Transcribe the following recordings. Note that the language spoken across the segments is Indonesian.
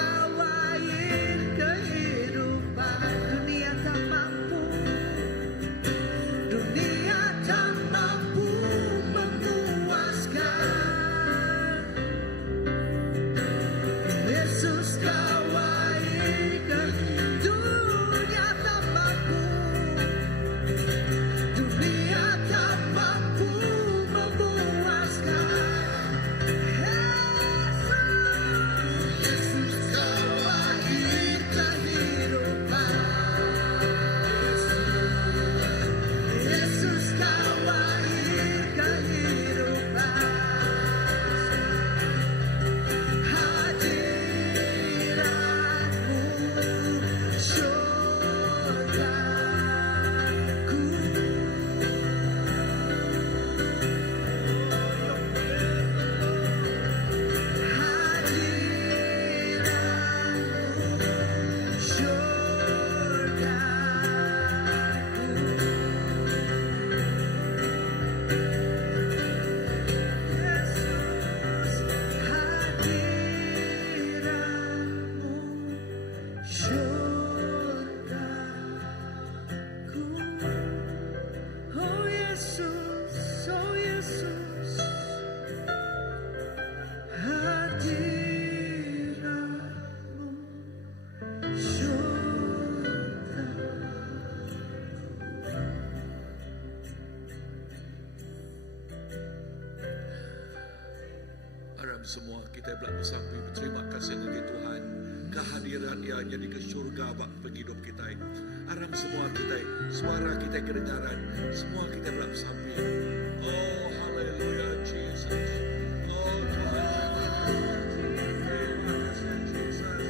kau air kehidupan. Dunia tak mampu, dunia tak mampu memuaskan. Yesus kau air kehidupan. Dunia tak mampu, dunia tak mampu memuaskan. Yesus kau air kehidupan. Yesus kau air kehidupan. Hadiratmu syurgaku. Hadiratmu syurgaku. Oh Yesus, oh Yesus, hadiratmu syurga. Aram semua kita belak bersampai berterima kasih kepada Tuhan. Kehadiran Ia jadi ke syurga bak penghidup kita. Aram semua kita, suara kita kedengaran. Semua kita belak bersampai. Oh haleluya Jesus. Oh Tuhan. Terima kasih Jesus.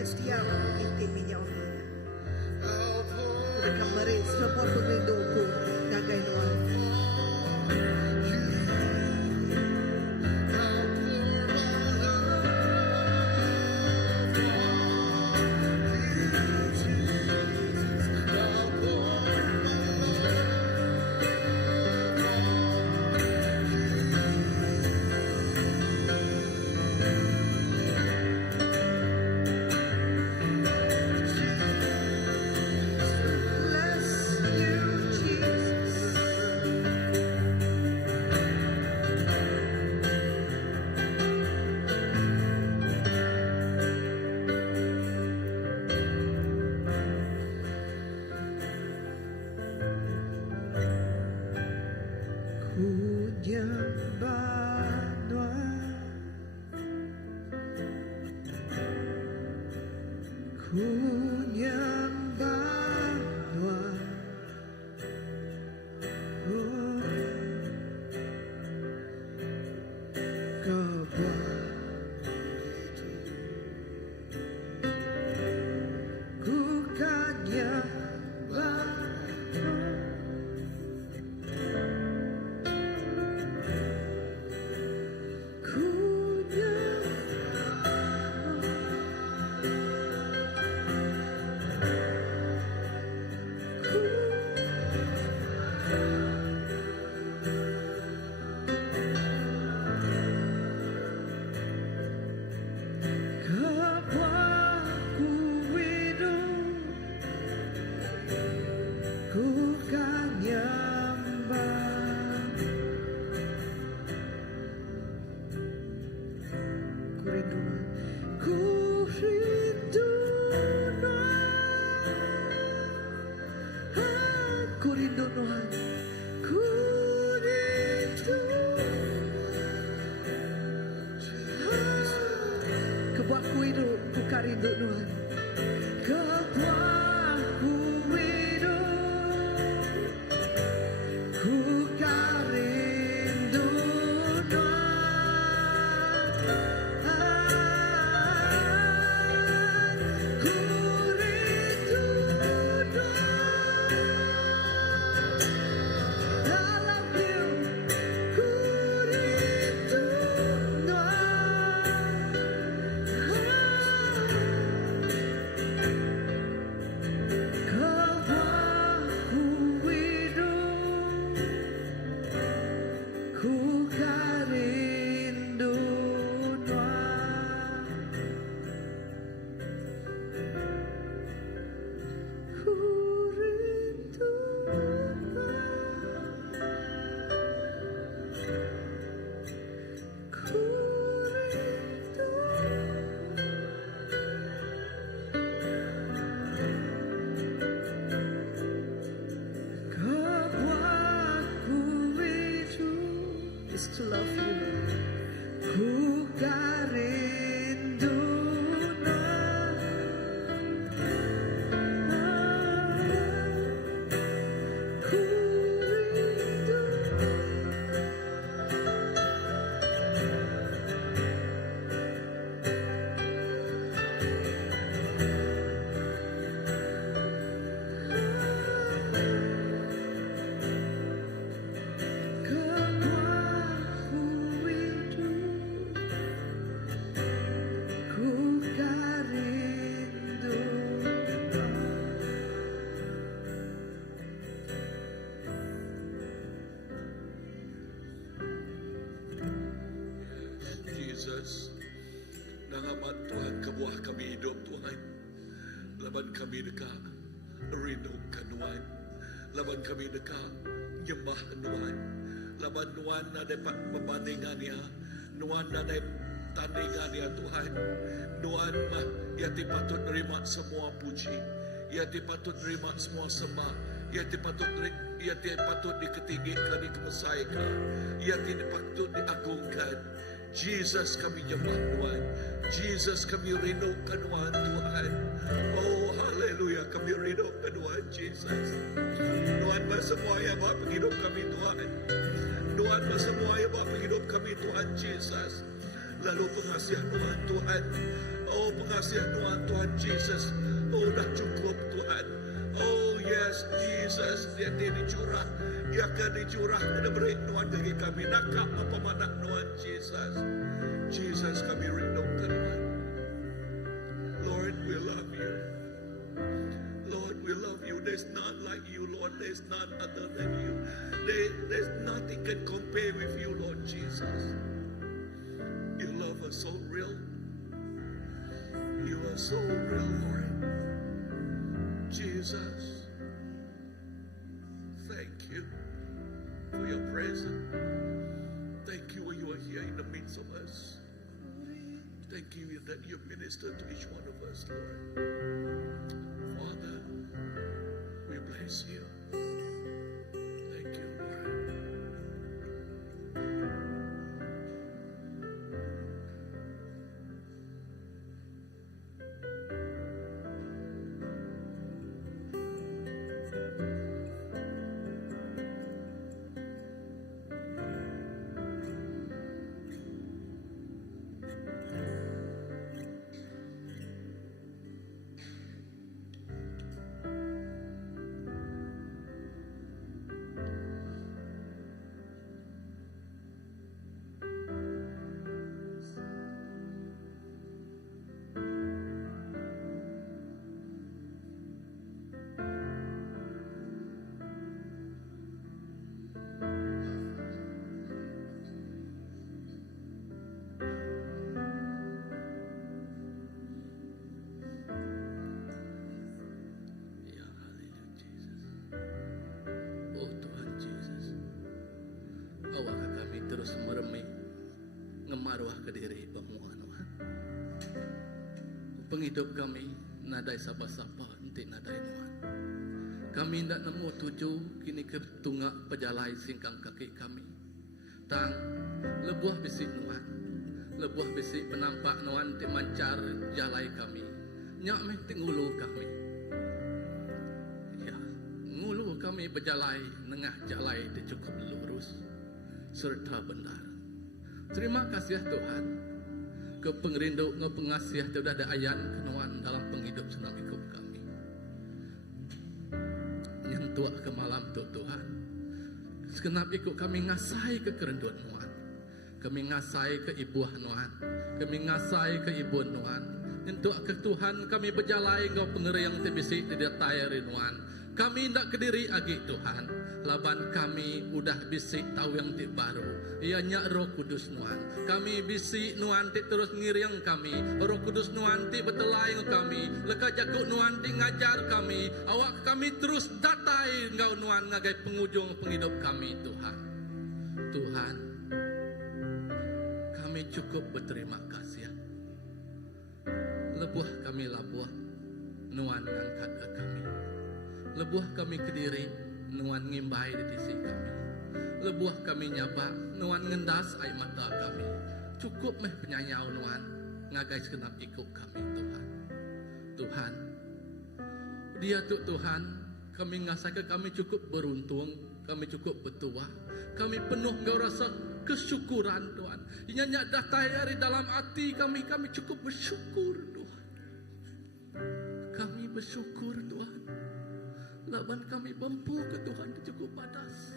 Cristiano intimi niya ako. Kada kamarin, sila po ako nindo ko gagay noan. Bless you, Jesus. Kunyang Kurinduan, Kabwa kuido kukarinduan, kabwa kuido is to love you. Jesus, nangamat Tuhan kabuah kami hidup Tuhan. Laban kami deka rindu kanuan. Laban kami deka nyembah nuan. Laban nuan na dapat pembandingan niya. Nuan na dapat tandingan niya Tuhan. Nuan mah yati patut nerima semua puji. Yati patut nerima semua sembah. Yati patut diketinggikan, dikemesaikan. Yati patut diagungkan. Jesus, kami nyembah Tuhan. Jesus, kami rindukan Tuhan Tuhan. Oh haleluya, kami rindukan Tuhan Jesus. Tuhan bah semua yang bah penghidup kami Tuhan. Tuhan bah semua yang bah penghidup kami Tuhan Jesus. Lalu pengasihan Tuhan, Tuhan. Oh, pengasihan Tuhan, Tuhan Jesus. Oh, dah cukup, Tuhan. Oh, yes, Jesus. Dia dicurah. Dia akan dicurah. Dia beri Tuhan bagi kami. Nakak apa mana Tuhan Jesus. Jesus, kami rindu Tuhan. Lord, we love you. Lord, we love you. There's none like you, Lord. There's none other than you. There's nothing can compare with you, Lord Jesus. Your love is so real. You are so real, Lord. Jesus, thank you for your presence. Thank you when you are here in the midst of us. Thank you that you minister to each one of us, Lord. Father, we bless you. Thank you, Lord. Ya, haleluya, Jesus. Oh Tuhan Jesus, awak kami terus meremih ngemaruah ke diri pemuan Tuhan. Penghidup kami nadai sapa-sapa entik nadai Tuhan. Kami tidak nemu tuju kini ke tunggak pejalai singkang kaki kami. Tang lebuah bisik Tuhan, lebuah bisik penampak Tuhan ti mancar jalai kami. Nyak meh ti ngulu kami. Ya, ngulu kami berjalai nengah jalai ti cukup lurus serta benar. Terima kasih Tuhan. Ke pengrindu ngepengasiah tu ada ayan kenuan dalam penghidup senang hidup kami. Nyentuh ke malam tu Tuhan. Sekenap ikut kami ngasai ke kerenduan Tuhan. Kami ngasai ke ibuah Tuhan. Kami ngasai ke ibu Tuhan. Nyentuh ke Tuhan kami berjalai kau pengeri yang tebisi tidak tayari Tuhan. Kami tidak kediri agi Tuhan. Laban kami udah bisik tahu yang ti baru. Ianya Roh Kudus Tuhan. Kami bisik Tuhan ti terus ngiriang kami. Roh Kudus Tuhan ti betelai kami. Leka jakuk Tuhan ti ngajar kami. Awak kami terus datai engkau Tuhan ngagai pengujung penghidup kami Tuhan. Tuhan, kami cukup berterima kasih. Lebuah kami labuah Tuhan ngangkat ke kami. Lebuah kami kediri Nuan ngimbai di sisi kami. Lebuah kami nyapa Nuan ngendas air mata kami. Cukup meh penyayau Nuan ngagai segenap ikut kami Tuhan. Tuhan, dia tu Tuhan, kami ngasai ke kami cukup beruntung, kami cukup bertuah, kami penuh engkau rasa kesyukuran Tuhan. Ianya datai dari dalam hati kami cukup bersyukur Tuhan. Kami bersyukur Tuhan. Laban kami mampu ke Tuhan di cukup batas.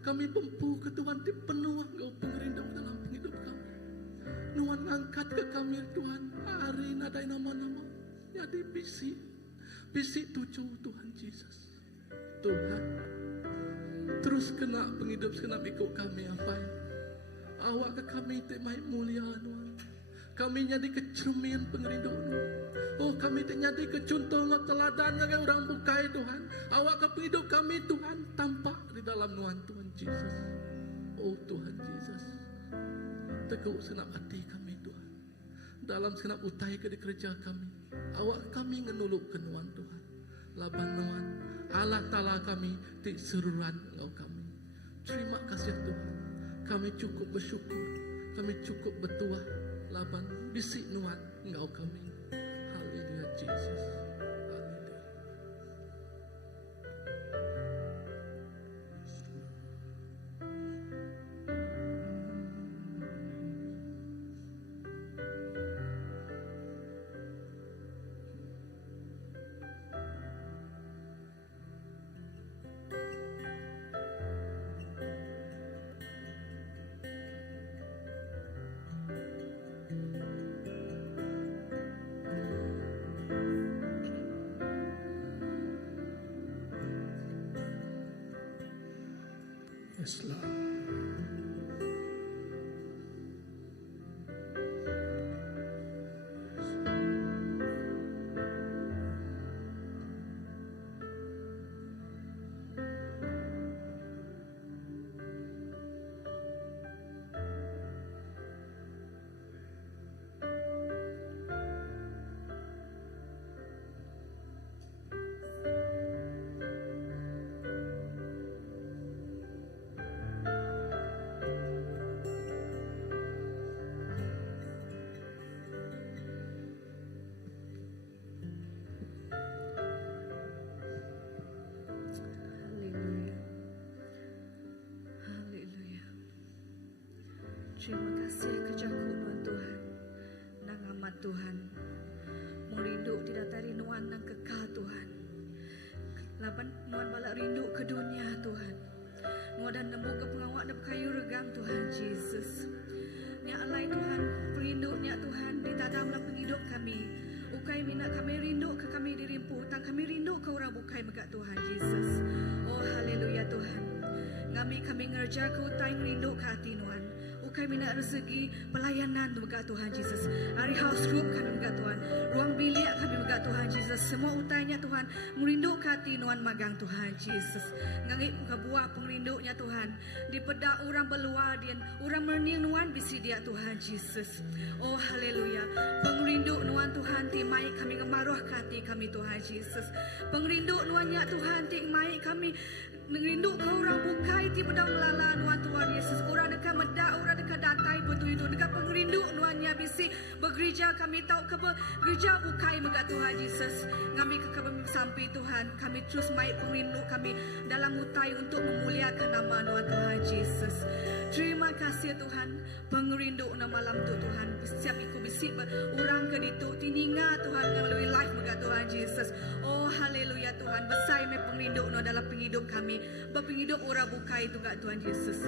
Kami mampu ke Tuhan di penuh engkau pengerindu dalam hidup kami. Nuan angkat ke kami Tuhan. Hari nadai nama-nama. Jadi bisi tuju Tuhan Yesus. Tuhan, terus kena penghidup segenap ikut kami apa ya? Awak ke kami temai mulia Tuhan. Kami jadi kecermin pengerindu Tuhan. Oh kami jadi kecuntung teladan dengan orang bukai Tuhan. Awak ke penghidup kami Tuhan tampak di dalam Tuhan Tuhan Yesus. Oh Tuhan Yesus, teguk senap hati kami Tuhan. Dalam senap utai ke di kerja kami. Awak kami ngenuluk ke Tuhan Tuhan. Laban Tuhan Allah Ta'ala kami ti seruran engkau kami. Terima kasih Tuhan. Kami cukup bersyukur. Kami cukup bertuah. Laban bisik Tuhan engkau kami. Haleluya Jesus. Haleluya. Yes, Lord. Haleluya. Haleluya. Terima kasih kejakuan Tuhan. Nang amat Tuhan. Merindu didatari nuan nang kekal Tuhan. Laban nuan balak rindu ke dunia Tuhan. Nuan dan nemu ke pengawak dan kayu regang Tuhan Yesus. Nya alai Tuhan, perindunya Tuhan di dalam penghidup kami. Ukai minat kami rindu ke kami dirimpu hutang kami rindu ke orang bukai megak Tuhan Yesus. Oh haleluya Tuhan. Kami ngerja ke utai rindu ke hati Tuhan. Ukai minat rezeki pelayanan megak Tuhan Yesus. Hari house group kami megak Tuhan. Ruang bilik kami megak Tuhan Yesus. Semua utainya Tuhan merindu ke hati Tuhan magang Tuhan Yesus. Ngangit ke buah pengrindunya Tuhan. Di pedak orang beluar dia orang merning Tuhan bisi dia Tuhan Yesus. Oh haleluya. Pengrindu Tuhan Tuhan ti mai kami ngemaruh ke hati kami Tuhan Yesus. Pengrindu Tuhannya Tuhan ti mai kami ngerindu ke orang bukai ti pedang melala Tuhan Yesus. Orang dekat medak orang dekat datai betul itu dekat pengrindu Tuhannya bisi bergereja kami tahu ke gereja bukai megak Tuhan Yesus. Kami ke sampai Tuhan kami terus mai pengrindu kami dalam utai untuk memuliakan nama Tuhan Yesus. Terima kasih Tuhan pengrindu nama malam tu Tuhan siap ikut bisi orang ke ditu tininga Tuhan melalui live megak Tuhan Yesus. Oh haleluya Tuhan besai me pengrindu dalam penghidup kami berpenghidup orang bukai itu gak Tuhan Yesus.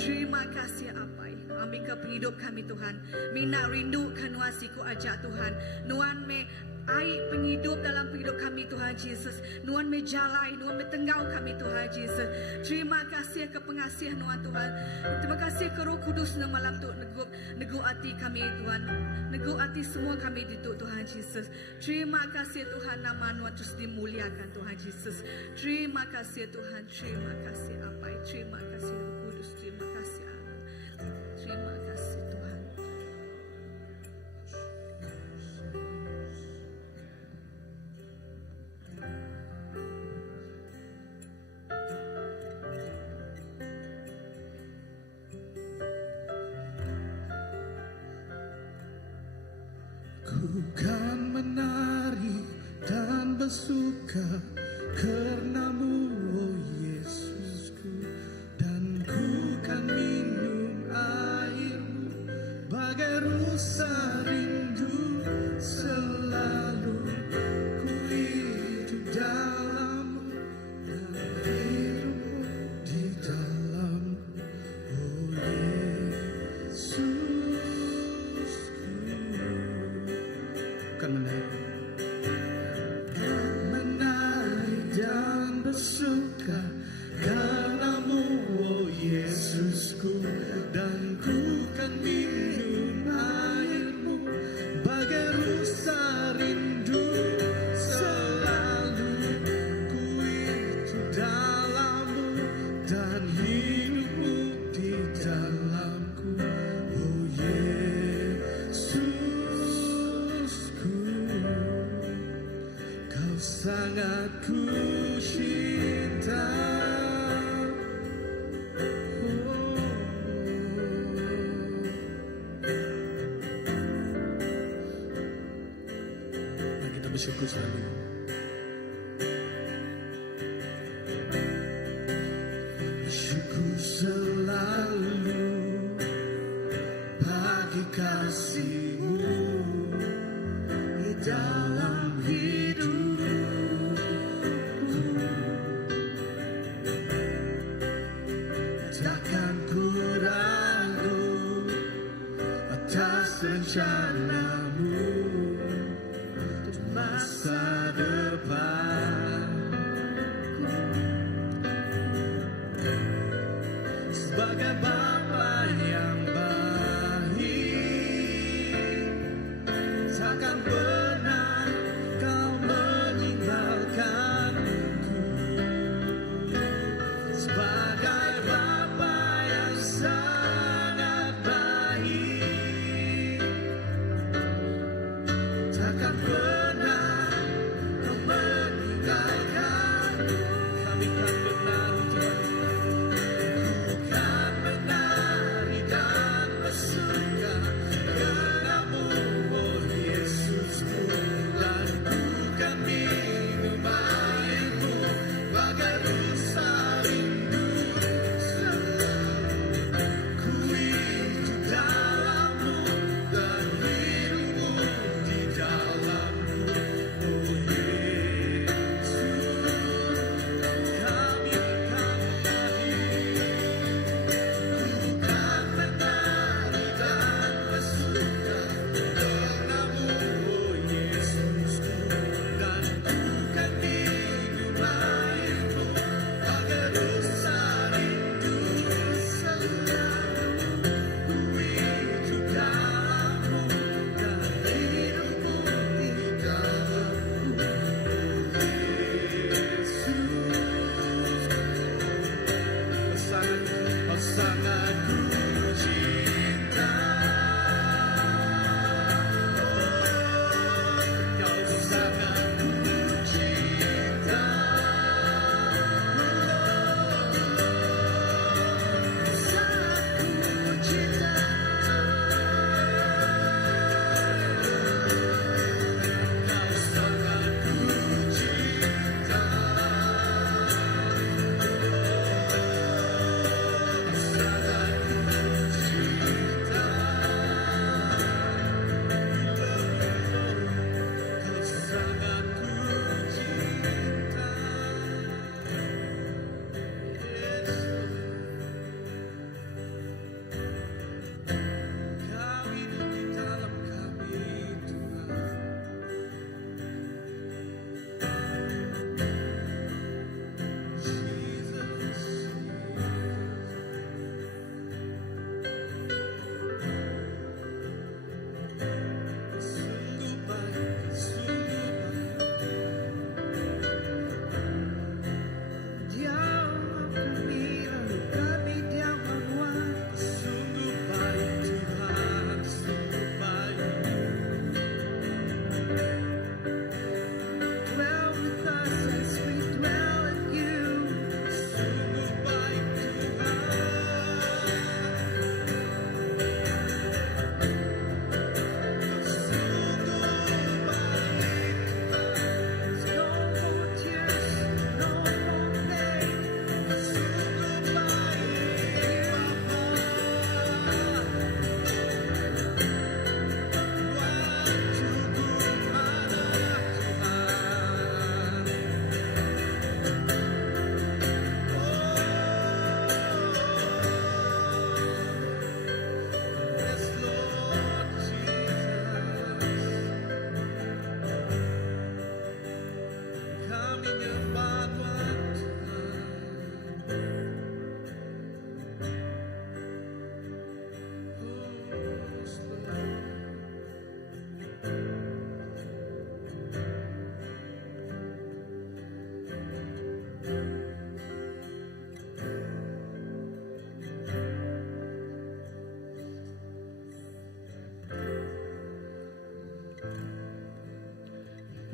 Terima kasih apa ambil ke penghidup kami Tuhan. Mina rindu ke nuasiku ajak Tuhan. Nuan me air penghidup dalam penghidup kami Tuhan Yesus. Nuan me jalai, nuan me tenggau kami Tuhan Yesus. Terima kasih ke pengasih Nuan Tuhan. Terima kasih ke Roh Kudus na malam tu negu hati kami Tuhan. Negu hati semua kami di Tuhan Yesus. Terima kasih Tuhan nama Nuan terus dimuliakan Tuhan Yesus. Terima kasih Tuhan. Terima kasih apa? Terima kasih Roh Kudus. Terima kasih Allah. Terima kasih Tuhan. Ku kan menari dan bersuka karenamu, oh Yesusku, dan ku kan minum airmu bagai rusa rindu selalu ku hidup dalammu dan hidupmu di dalammu, oh Yesusku. Kan menari dan bersuka karenamu, oh Yesusku, dan ku kan minum airmu bagai rusa rindu selalu ku hidup dalammu dan hidupmu di dalamku, oh Yesusku. Kau sangat ku cinta. Mari kita bersyukur selalu. Bersyukur selalu bagi kasih-Mu di dalam hidupku. Takkan ku ragu atas rencana-Mu untuk masa depan.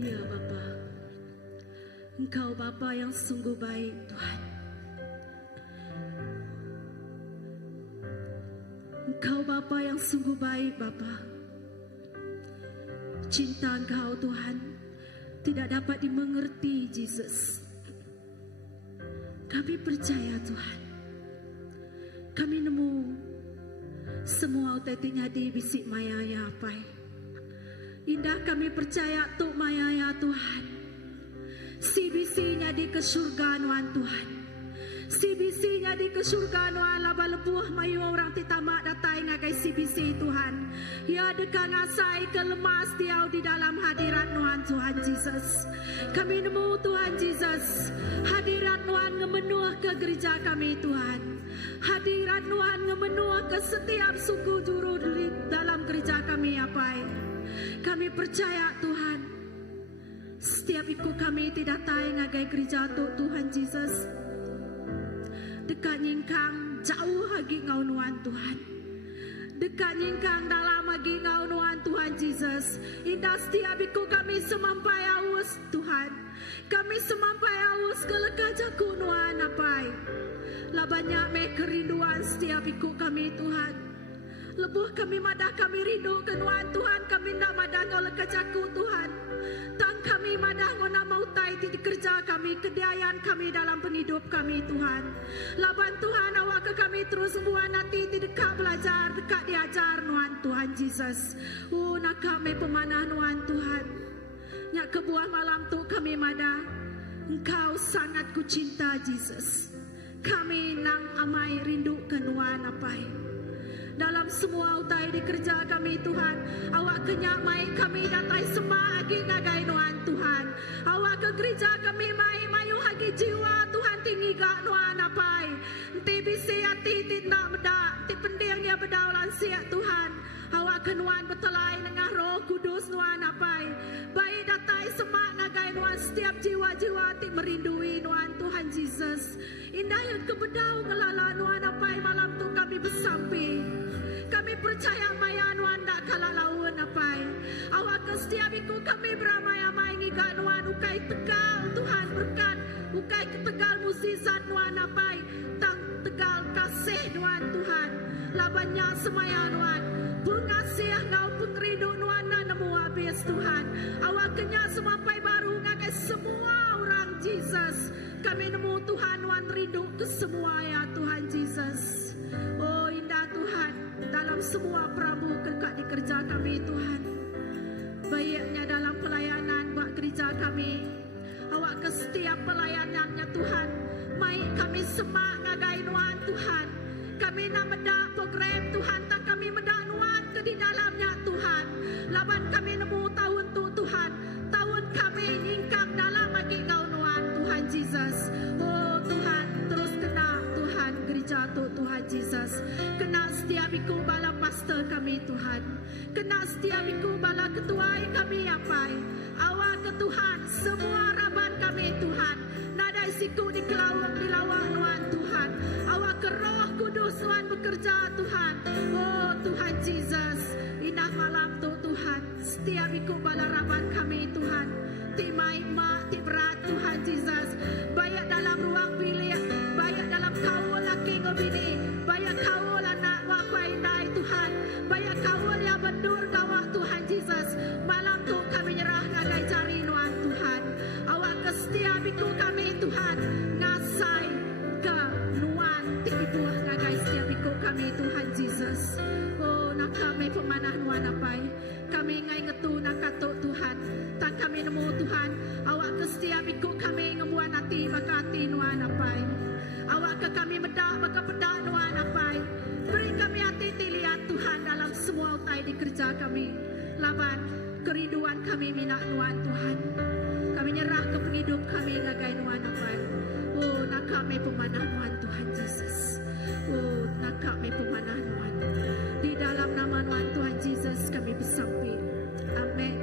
Ya Bapa, Engkau Bapa yang sungguh baik Tuhan. Engkau Bapa yang sungguh baik Bapa. Cinta Engkau Tuhan tidak dapat dimengerti Jesus. Kami percaya Tuhan. Kami nemu semua utetinya di bisik maya ya Pai. Indah kami percaya Tuk Maya ya Tuhan. Si bisinya di kesurgaan Tuhan Tuhan. Si bisinya di kesurgaan Tuhan. Laba lebuah mayu orang titamak datai ngagai si bisi Tuhan. Ya deka ngasai kelemas diau di dalam hadirat Tuhan Jesus. Kami nemu Tuhan Jesus. Hadirat Tuhan ngemenuh ke gereja kami Tuhan. Hadirat Tuhan ngemenuh ke setiap suku juru di dalam gereja kami ya Pai. Kami percaya Tuhan, setiap ikut kami tidak tahu ngagai gereja Tuhan Jesus. Dekat nyingkang jauh lagi ngau nuan Tuhan. Dekat nyingkang dalam lagi ngau nuan Tuhan Jesus. Indah setiap ikut kami semampai aus Tuhan. Kami semampai aus kelekajaku nuan apai. Lah banyak me kerinduan setiap ikut kami Tuhan. Lebuh kami madah kami rindu kenuan Tuhan. Kami nak madah ngau lekajaku Tuhan. Tang kami madah ngau nak mautai di kerja kami. Kediayan kami dalam penghidup kami Tuhan. Laban Tuhan awak ke kami terus buat nanti di dekat belajar. Dekat diajar nuan Tuhan Jesus. Oh nak kami pemanah nuan Tuhan. Nyak kebuah malam tu kami madah. Engkau sangat ku cinta Jesus. Kami nang amai rindu kenuan apai. Dalam semua utai di kerja kami Tuhan. Awak kenyak mai kami datai semua lagi ngagai nuan Tuhan. Awak ke gereja kami mai mayu lagi jiwa Tuhan tinggi gak nuan apai. Nanti bisi hati tidak bedak. Nanti pendiang dia bedaulan siap Tuhan. Awak ke nuan betelai dengan roh kudus nuan apai. Baik datai semak ngagai nuan setiap jiwa-jiwa ti merindui nuan Tuhan Jesus. Indah yang kebedau ngelala nuan apai malam tu kami bersampi. Kami percaya maya nuan dak kalah lawan apai. Awak ke setiap ikut kami beramai-amai ngiga nuan ukai tegal Tuhan berkat. Ukai ketegal musizat nuan apai. Tang tegal kasih nuan Tuhan. Labanya semaya nuan. Pengasih ngau pengrindu nuan nemu habis Tuhan. Awak kenya semampai baru ngakai semua orang Jesus. Kami nemu Tuhan nuan rindu ke semua ya Tuhan Jesus. Oh indah Tuhan. Dalam semua pramu kekat di kerja kami Tuhan. Baiknya dalam pelayanan buat gereja kami. Awak ke setiap pelayanannya Tuhan. Mai kami semak ngagai nuan Tuhan. Kami nak medak program Tuhan. Tak kami medak nuan ke di dalamnya Tuhan. Laban kami nemu tahun tu Tuhan. Tahun kami nyingkang dalam lagi ngau nuan Tuhan Jesus. Oh Tuhan terus kena Tuhan gereja tu Tuhan Jesus. Kena setiap ikut bala pastor kami Tuhan. Kena setiap ikut bala ketuai kami apai. Awak ke Tuhan semua raban kami Tuhan. Nadai siku di kelawang di lawang nuan Tuhan. Awak ke roh kudus nuan bekerja Tuhan. Oh Tuhan Jesus. Indah malam tu Tuhan. Setiap ikut bala raban kami Tuhan. Timai mak ti berat Tuhan Jesus. Banyak dalam ruang bilik. Banyak dalam kawal laki ngobini. Banyak kawal anak wapai dai Tuhan. Banyak kawal yang bendur kawak Tuhan Jesus. Malam tu kami nyerah ngagai cari nuan Tuhan. Awak ke setiap ikut kami Tuhan. Ngasai ke nuan ti ibuah ngagai setiap ikut kami Tuhan Jesus. Oh nak kami pemanah nuan apai. Kami ngai ngetu nak katuk Tuhan. Tak kami nemu Tuhan. Awak ke setiap ikut kami ngemuan hati bakati nuan apai. Awak ke kami medak baka pedak nuan apai. Beri kami hati lihat Tuhan dalam semua utai di kerja kami. Laban kerinduan kami minat nuan Tuhan. Kami nyerah ke penghidup kami ngagai nuan apai. Oh nak kami pemanah nuan Tuhan Jesus. Oh nak kami pemanah nuan. Di dalam nama nuan Tuhan Jesus kami bersampai. Amin.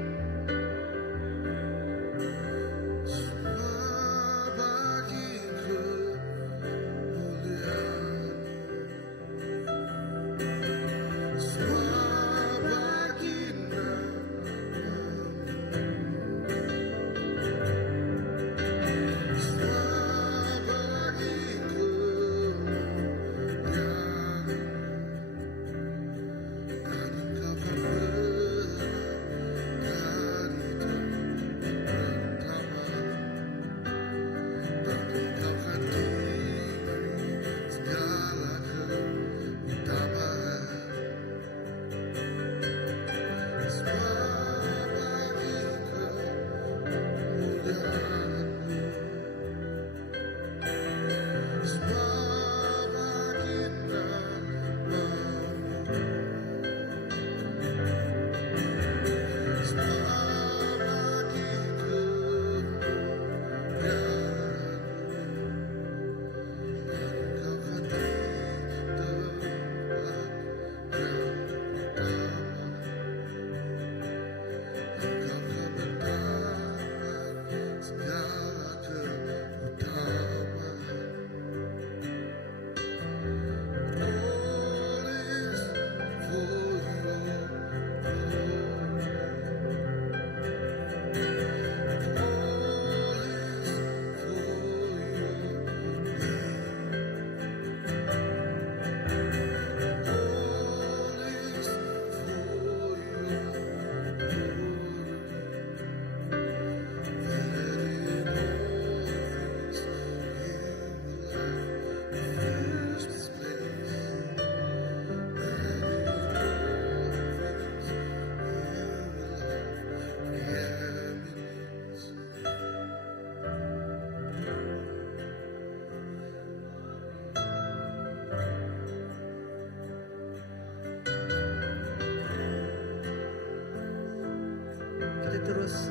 kita terus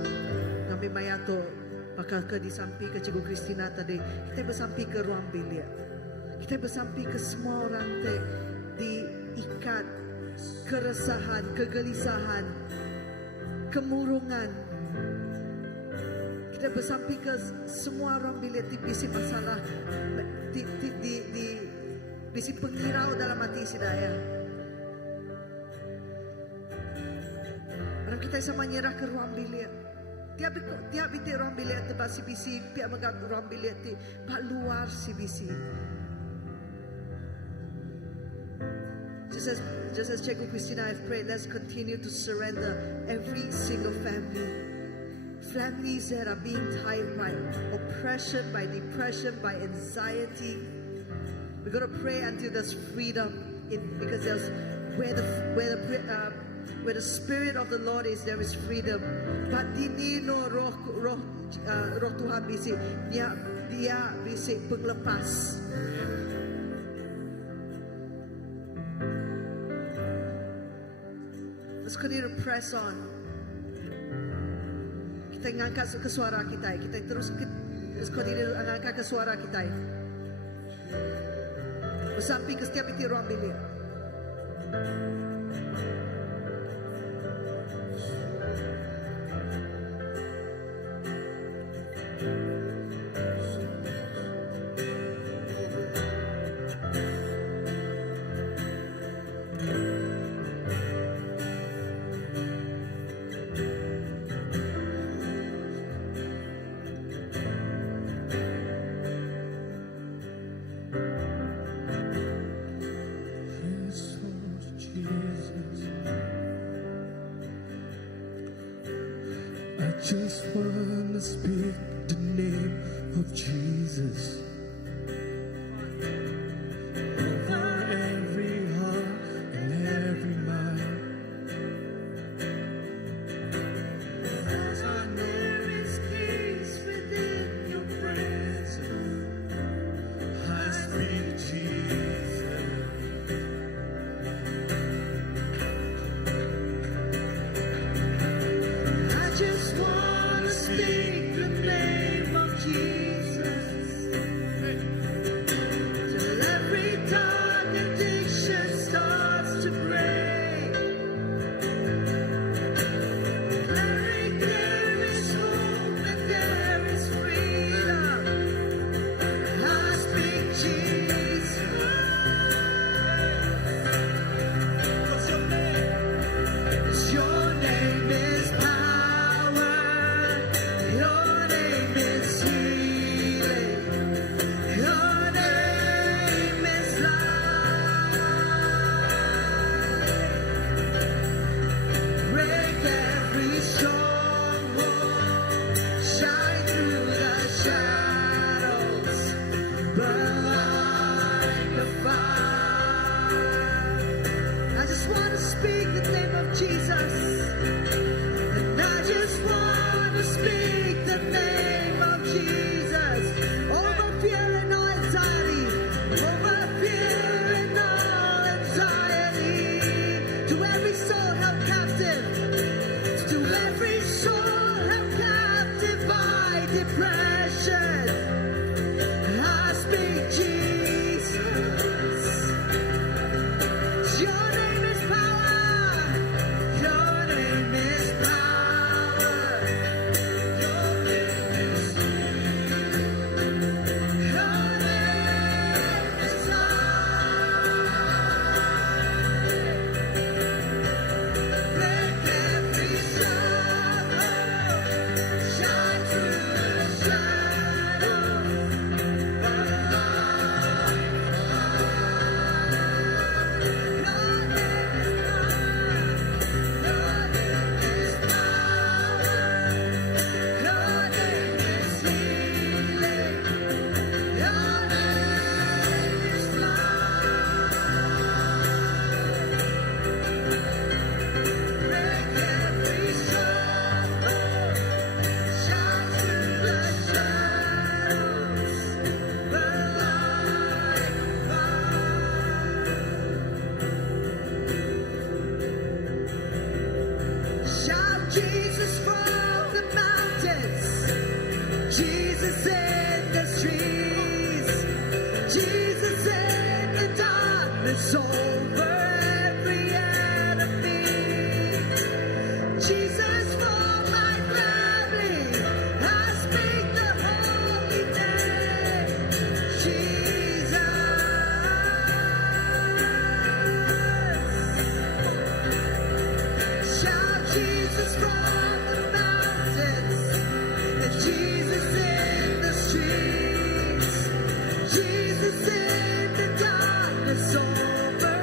kami mayato bakal ke disampi ke Cikgu Kristina tadi. Kita bersampi ke ruang bilik. Kita bersampi ke semua orang teh diikat keresahan, kegelisahan, kemurungan. Kita bersampi ke semua orang bilik di bisi masalah, di bisi pengirau dalam hati si daya. Orang kita sama nyerah ke ruang bilik. Tiap biti ruang bilik tebak si bisi, tiap megap ruang bilik ti bak luar si bisi. Just as Cikgu Christina have prayed, let's continue to surrender every single family. Families that are being tied by oppression, by depression, by anxiety. We're going to pray until there's freedom, because there's where the Spirit of the Lord is, there is freedom. But dini no roh Tuhan bisi dia bisi penglepas. Let's continue to press on. Kita ngangkat ke suara kita. Kita terus continue ngangkat ke suara kita. Bersamping ke setiap itu ruang bilik. I just want to speak the name of Jesus over every heart and every mind. As I know there is peace within your presence, I speak Jesus. I just want to speak the name of Jesus till every dark addiction starts to break. Declaring there is hope and there is freedom. I speak Jesus. What's your name? 'Cause your name is power. Your name is healing. Your name is life. Break every stronghold. Shine through the shadows. Burn like a fire. I just want to speak the name of Jesus. And I just want to speak the name of Jesus over fear and all anxiety, over fear and all anxiety. To every soul held captive, to every soul held captive by depression, I speak Jesus. Your name is power. Your name is Jesus from the mountains, and Jesus in the streets, Jesus in the darkness over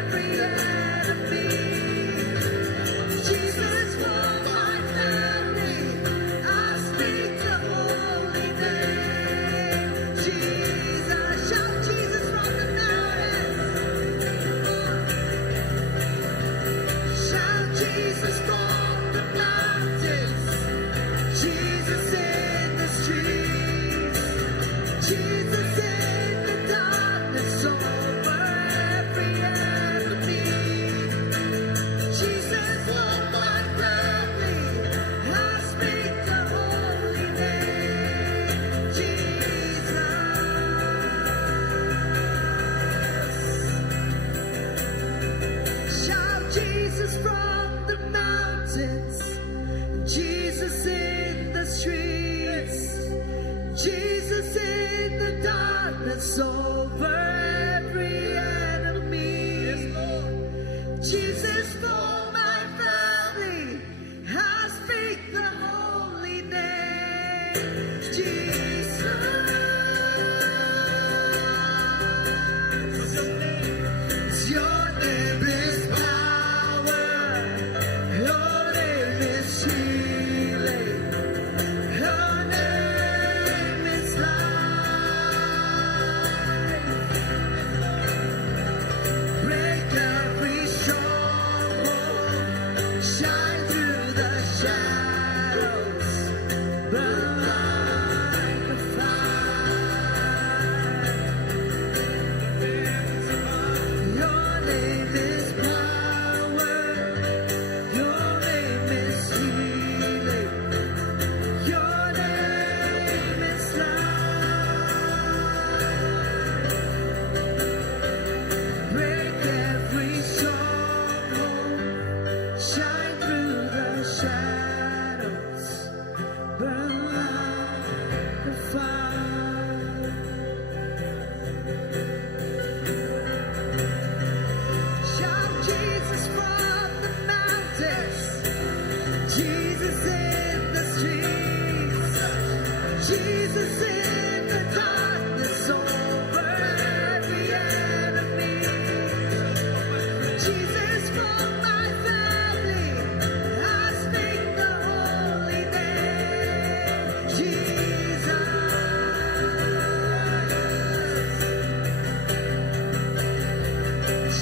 every enemy, Jesus for my family, I speak the holy name, Jesus, shout Jesus from the mountains, shout Jesus from the mountains, Jesus in the streets, Jesus in the darkness over every enemy, Jesus for my family, I speak the holy name, Jesus. Shout Jesus from the mountains, Jesus in the streets, Jesus in the darkness over every enemy. Jesus for my family, I speak the holy name, Jesus. Your name is power, your name is healing, your name is life. Break every stronghold, shine through the shadows, burn like a fire. Your name is power, your name is healing, your name is life. Break every stronghold, shine through the shadows, burn like a fire. Shout Jesus from the mountains, Jesus in the streets, Jesus in the darkness over every enemy, Jesus for my family, I speak the holy name, Jesus.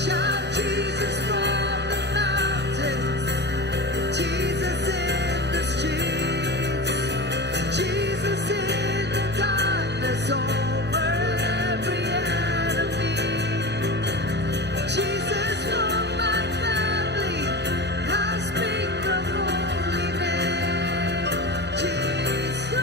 Shout Jesus from the mountains, Jesus in the streets, Jesus in the darkness over every enemy, Jesus for my family, I speak the holy name, Jesus.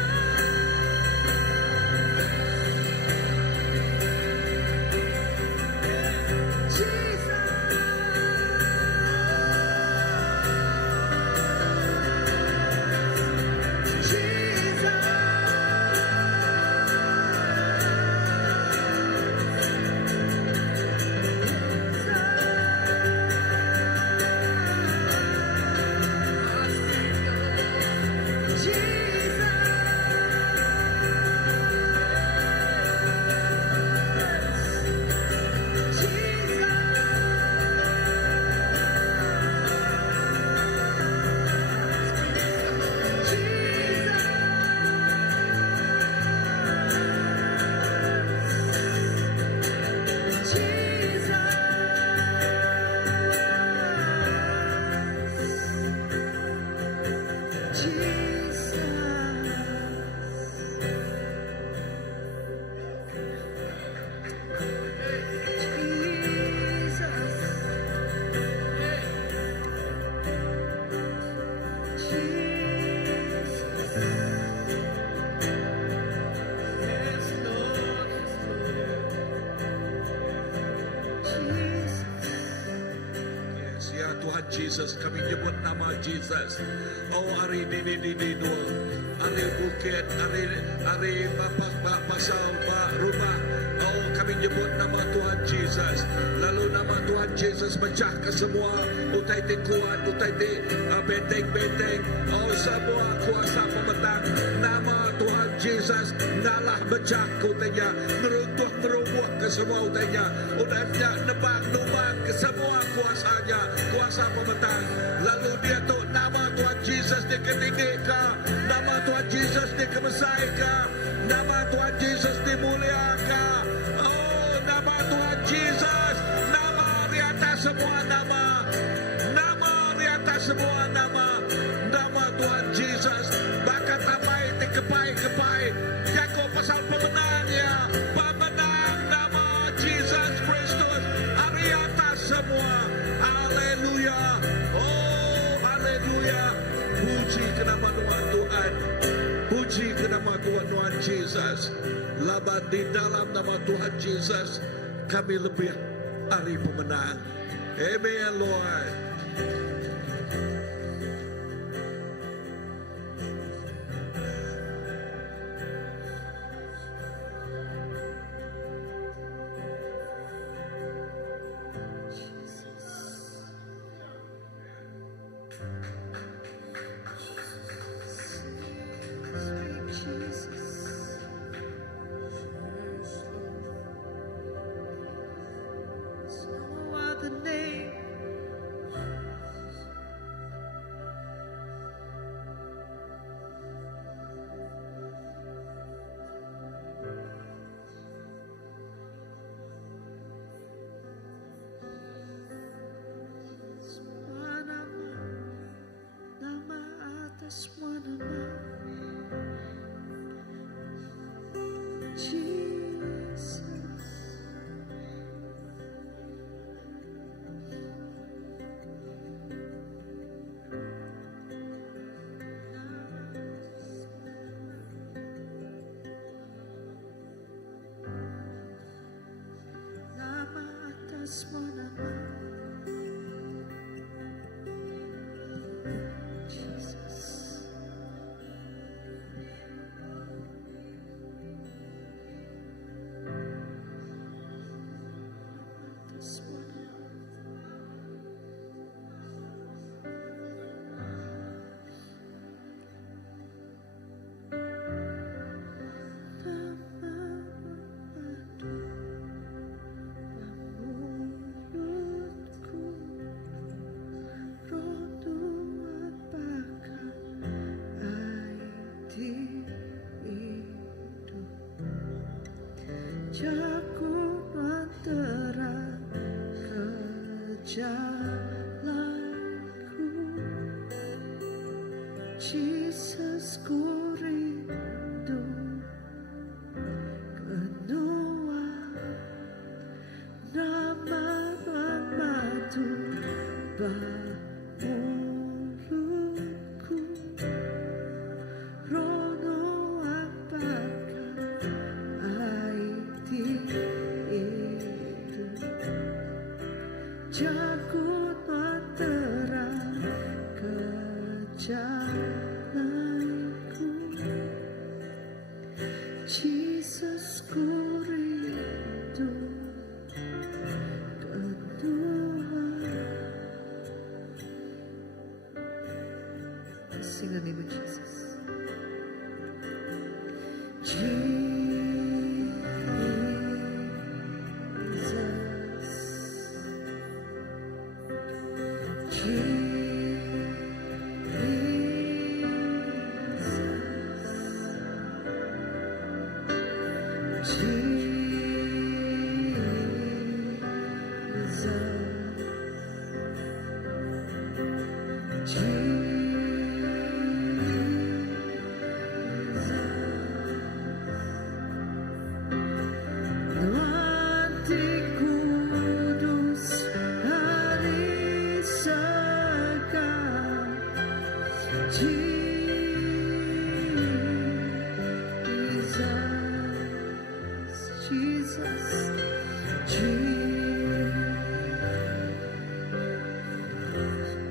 Tuhan Jesus, kami nyebut nama Jesus. Oh, hari di dua, hari bukit, hari pasal rumah. Oh, kami nyebut nama Tuhan Jesus. Lalu nama Tuhan Jesus pecah ke semua utai ti kuat, utai ti benteng-benteng. Oh, semua kuasa pemetang. Nama Tuhan Jesus ngalah pecah ke utainya. Meruntuh ke semua utainya. Udahnya nebak-nubang ke semua kuasanya. Kuasa pemetang. Lalu dia tuh nama Tuhan Jesus dikeninggikan. Nama Tuhan Jesus dikebesaikan. Nama Tuhan Jesus dimuliakan. Oh, nama Tuhan Jesus. Nama di atas semua nama. Nama di atas semua nama. Nama Tuhan Jesus. Bakat tapai dikepai-kepai. Jago pasal pemenangnya. Pemenang nama Jesus Kristus. Hari atas semua. Haleluya. Oh, haleluya. Puji ke nama Tuhan. Puji ke nama Tuhan Jesus. Laban di dalam nama Tuhan Jesus, kami lebih hari pemenang. Amen, Lord. Jesus, ku rindu kenua nama membantu mulutku rono apakah aiti itu jago terang jalanku Jesus ku rindu kedua. Sing the name of Jesus.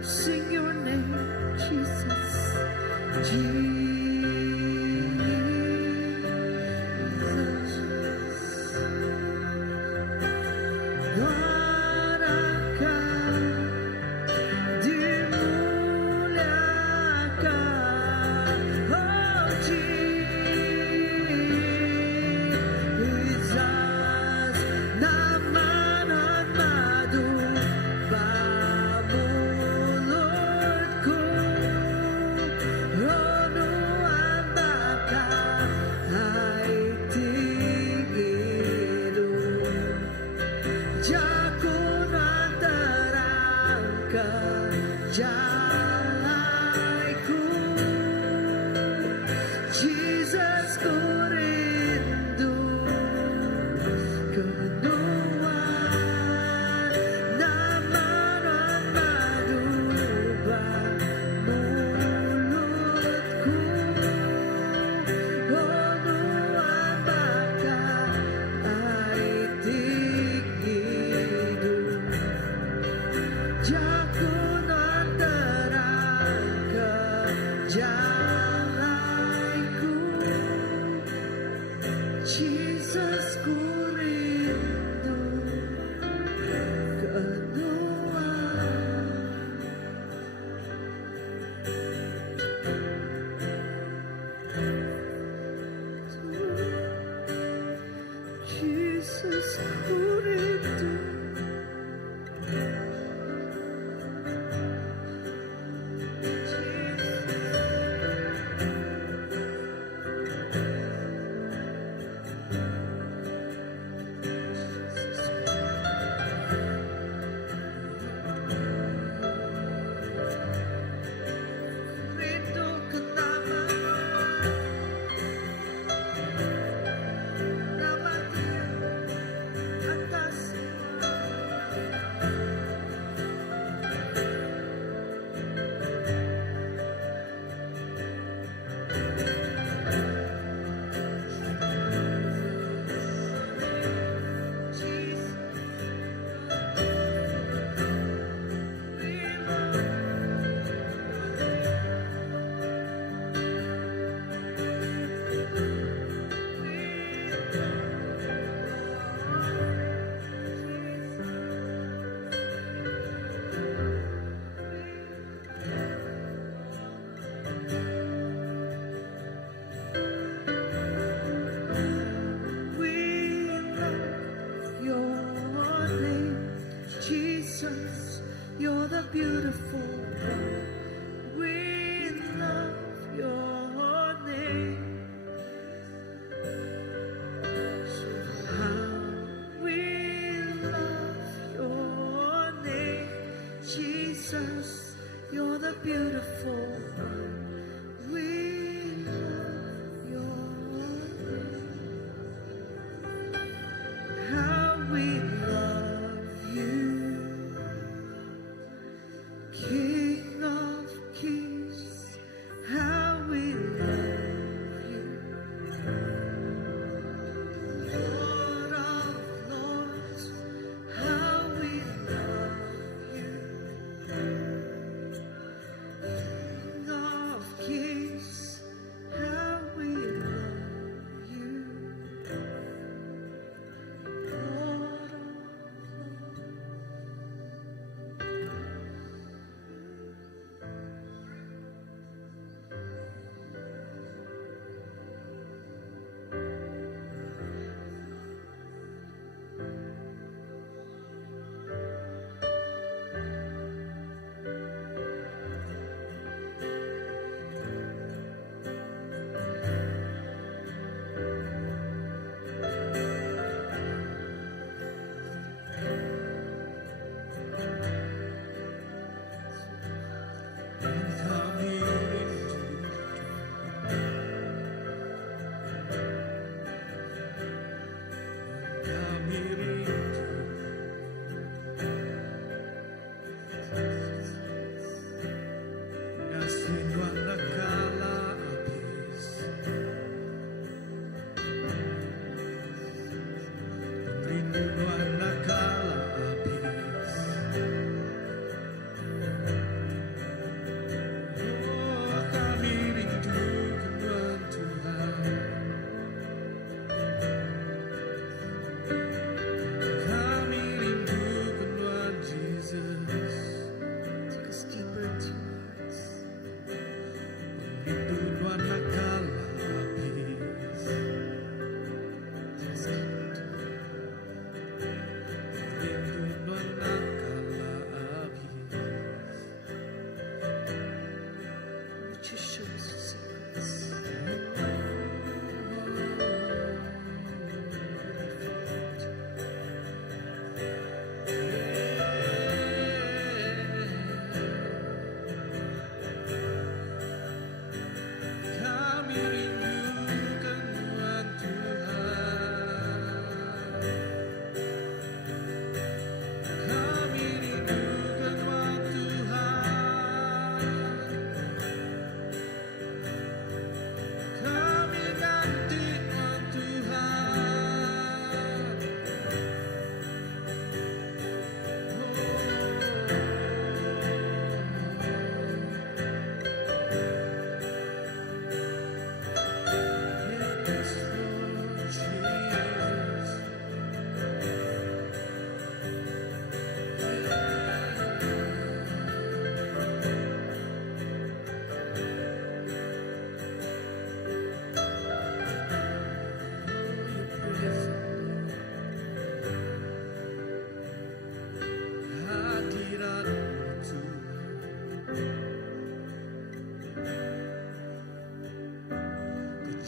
Sing your name, Jesus. Jesus.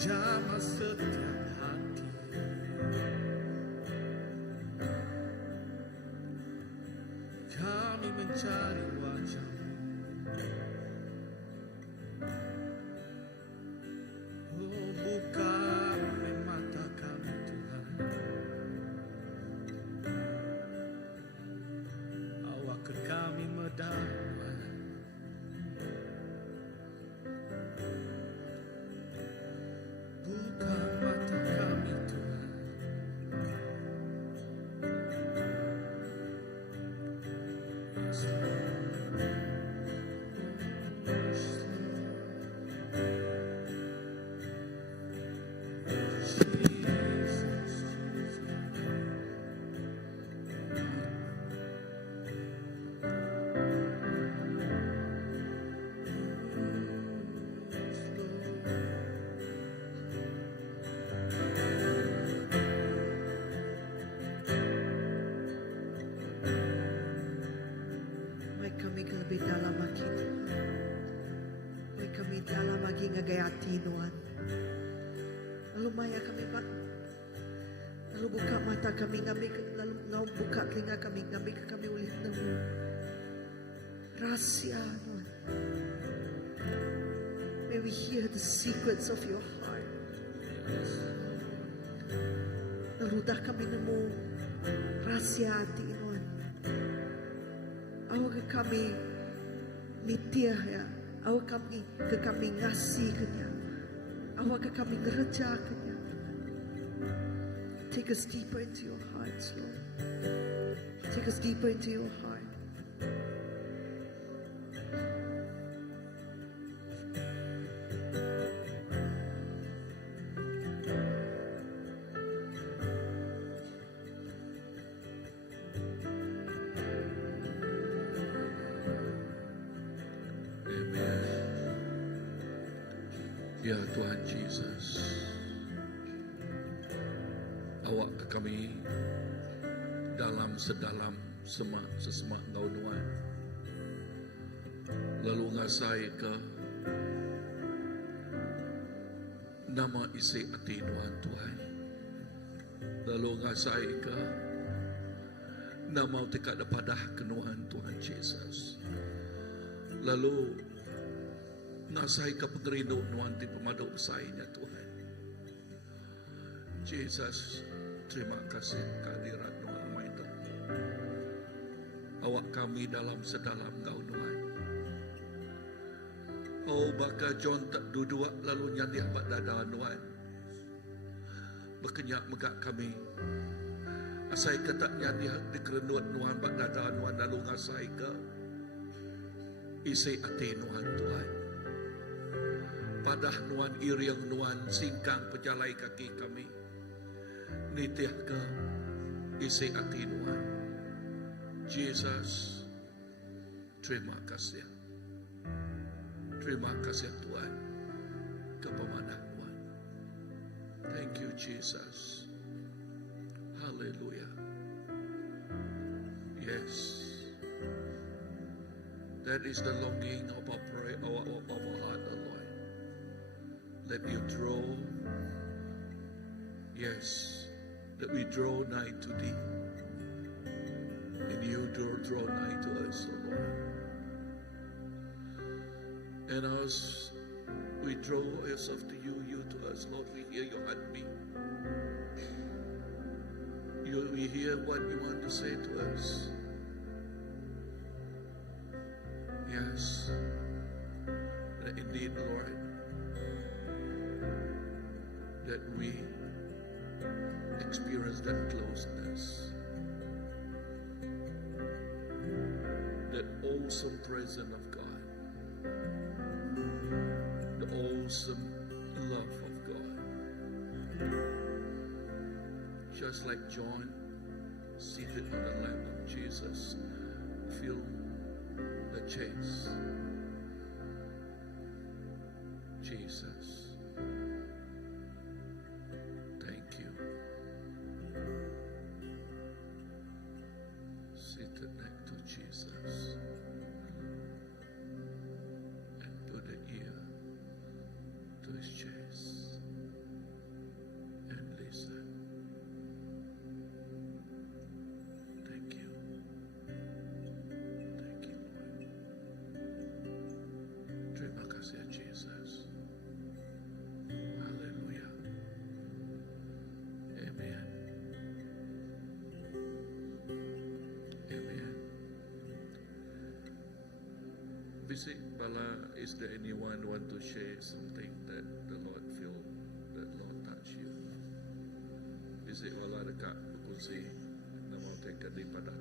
Jamah setiap hati, kami mencari wajah-Mu. Oh, bukalah mata kami Tuhan, awak kami mendamai. Buka mata kami Tuhan, Yes, Lord. Yes, Lord. Jesus, May kami kalabit dalam makita. May kami dalam lagi ngagayati nuan. Lalu maya kami pak. Lalu buka mata kami ngambil lalu buka telinga kami ngambil ke kami ulit nemu. Rahasia nuan. we hear the secrets of your heart. Narudah kami namo rahasia hati Tuhan. Awak kami mitia ya. Awak kami ngasih kenya. Awak kami ngereja kenya. Take us deeper into your hearts, Lord. Take us deeper into your heart. Ya Tuhan Yesus, awak ke kami dalam sedalam semak sesemak Engkau Tuhan. Lalu ngasai ke nama isi hati Tuhan. Lalu ngasai ke nama tika dapadah kenuhan Tuhan Yesus. Lalu nasai ka pagrindo nuan ti pamado usainya Tuhan. Jesus, terima kasih kehadiran Tuhan itu. Awak kami dalam sedalam Kau Tuhan. Oh baka John tak duduk lalu nyanyi abad dadalan Tuhan. Berkenyak megak kami. Asai ketak nyanyi di kerenduan Tuhan abad dadalan Tuhan lalu ngasai ke isi hati Tuhan. Padah nuan iriang nuan singkang pejalai kaki kami. Nitiah ke isi hati nuan. Jesus, terima kasih. Terima kasih Tuhan. Kepemanah Tuhan. Thank you Jesus. Hallelujah. Yes. That is the longing of our prayer, of our heart, O Lord. That you draw, yes, that we draw nigh to thee, and you draw nigh to us, O Lord. And as we draw ourselves to you, you to us, Lord, we hear your heartbeat. We hear what you want to say to us. Yes, that indeed, Lord, that we experience that closeness, that awesome presence of God, the awesome love of God. Just like John seated on the lap of Jesus, feel the chase. Jesus, thank you. Seated next to Jesus and put an ear to his chase and listen. Thank you. Thank you, Lord. Terima kasih, Jesus. Hallelujah. Amen. Amen. Visit Bala, is there anyone want to share something that the Lord feel that Lord touch you? Visit Bala dekat berkongsi nama mereka daripada